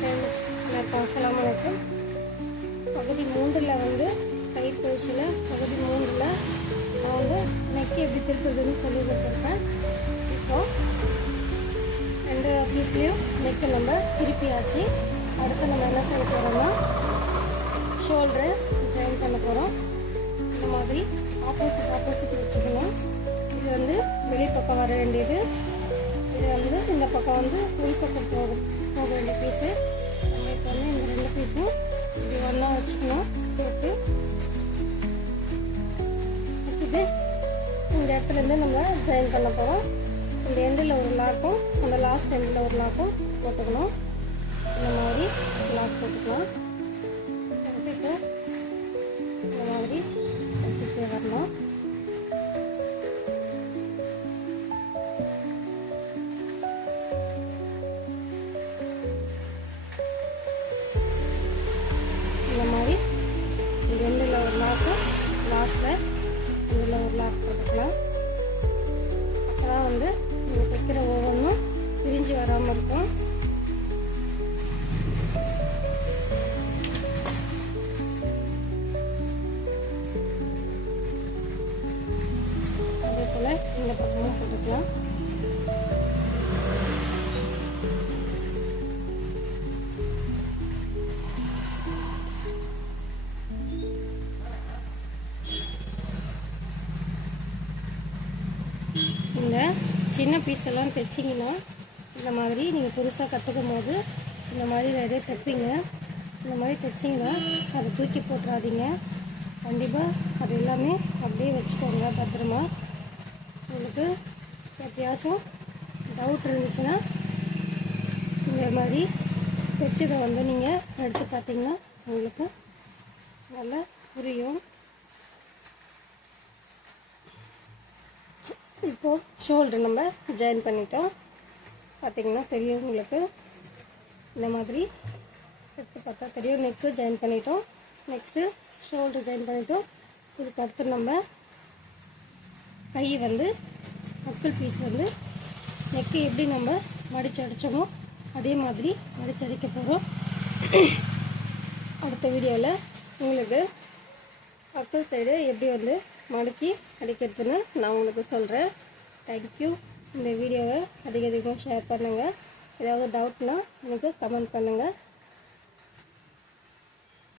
Friends வணக்கம் அஸ்லாம் வணக்கம் பகுதி மூன்றில் வந்து கயிறு பயிற்சியில் பகுதி மூன்றில் நான் வந்து நெக்கி எப்படி திருப்புறதுன்னு சொல்லி கொடுத்துருக்கேன். இப்போ ரெண்டு பீஸ்லேயும் நெக்கு நம்ம திருப்பியாச்சு. அடுத்து நம்ம என்ன செய்ய போகிறோம்னா ஷோல்டரை ஜாயின் பண்ண போகிறோம் இந்த மாதிரி ஆப்போசிட் ஆப்போசிட் வச்சுக்கணும். இது வந்து வெளிப்பக்கம் வர வேண்டியது. இந்த பக்கம் வந்து உள்பக்கம் போகும் போக வேண்டிய பீஸு நம்ம இப்போ வந்து இந்த ரெண்டு பீஸும் இப்படி ஒன்றா வச்சுக்கணும். சேர்த்து வச்சுட்டு இந்த இடத்துலேருந்து நம்ம ஜாயின் பண்ண போகிறோம் இந்த எண்டில் ஒரு லாக்கும் அந்த லாஸ்ட் எண்டில் ஒரு லாக்கும் போட்டுக்கணும். இந்த மாதிரி லாக் போட்டுக்கலாம். போட்டுட்டு இந்த மாதிரி வச்சுக்கிட்டே வரணும். லாஸ்ட்டில் இதில் ஒரு லாக் போட்டுக்கலாம் அப்போ தான் வந்து நீங்கள் தைக்கிற ஒவ்வொன்றும் பிரிஞ்சு வராமல் இருக்கும். அதே போல் இந்த பக்கமும் போட்டுக்கலாம் இந்த சின்ன பீஸ் எல்லாம் தைச்சிங்கன்னா இந்த மாதிரி நீங்கள் புதுசாக கற்றுக்கும் போது இந்த மாதிரி நிறைய தைப்பீங்க. இந்த மாதிரி தைச்சிங்கன்னா அதை தூக்கி போட்டுறாதீங்க. கண்டிப்பாக அது எல்லாமே அப்படியே வச்சுக்கோங்க பத்திரமா. உங்களுக்கு எப்பயாச்சும் டவுட் இருந்துச்சுன்னா இந்த மாதிரி தைச்சதை வந்து நீங்கள் எடுத்து பார்த்தீங்கன்னா உங்களுக்கு நல்லா புரியும். இப்போ ஷோல்டர் நம்ம ஜாயின் பண்ணிட்டோம். பார்த்தீங்கன்னா தெரியும் உங்களுக்கு. இந்த மாதிரி எடுத்து பார்த்தா தெரியும். நெக்கு ஜாயின் பண்ணிட்டோம். நெக்ஸ்ட்டு ஷோல்டர் ஜாயின் பண்ணிட்டோம். இதுக்கு அடுத்து நம்ம கை வந்து மக்கள் பீஸ் வந்து நெக்கு எப்படி நம்ம மடித்து அடித்தோமோ அதே மாதிரி மடித்து அடிக்க போகிறோம் அடுத்த வீடியோவில் உங்களுக்கு மக்கள் சைடு எப்படி வந்து மடித்து அடிக்கிறதுன்னு நான் உங்களுக்கு சொல்கிறேன் தேங்க்யூ இந்த வீடியோவை அதிக அதிகம் ஷேர் பண்ணுங்கள் ஏதாவது டவுட்னால் எனக்கு கமெண்ட் பண்ணுங்கள்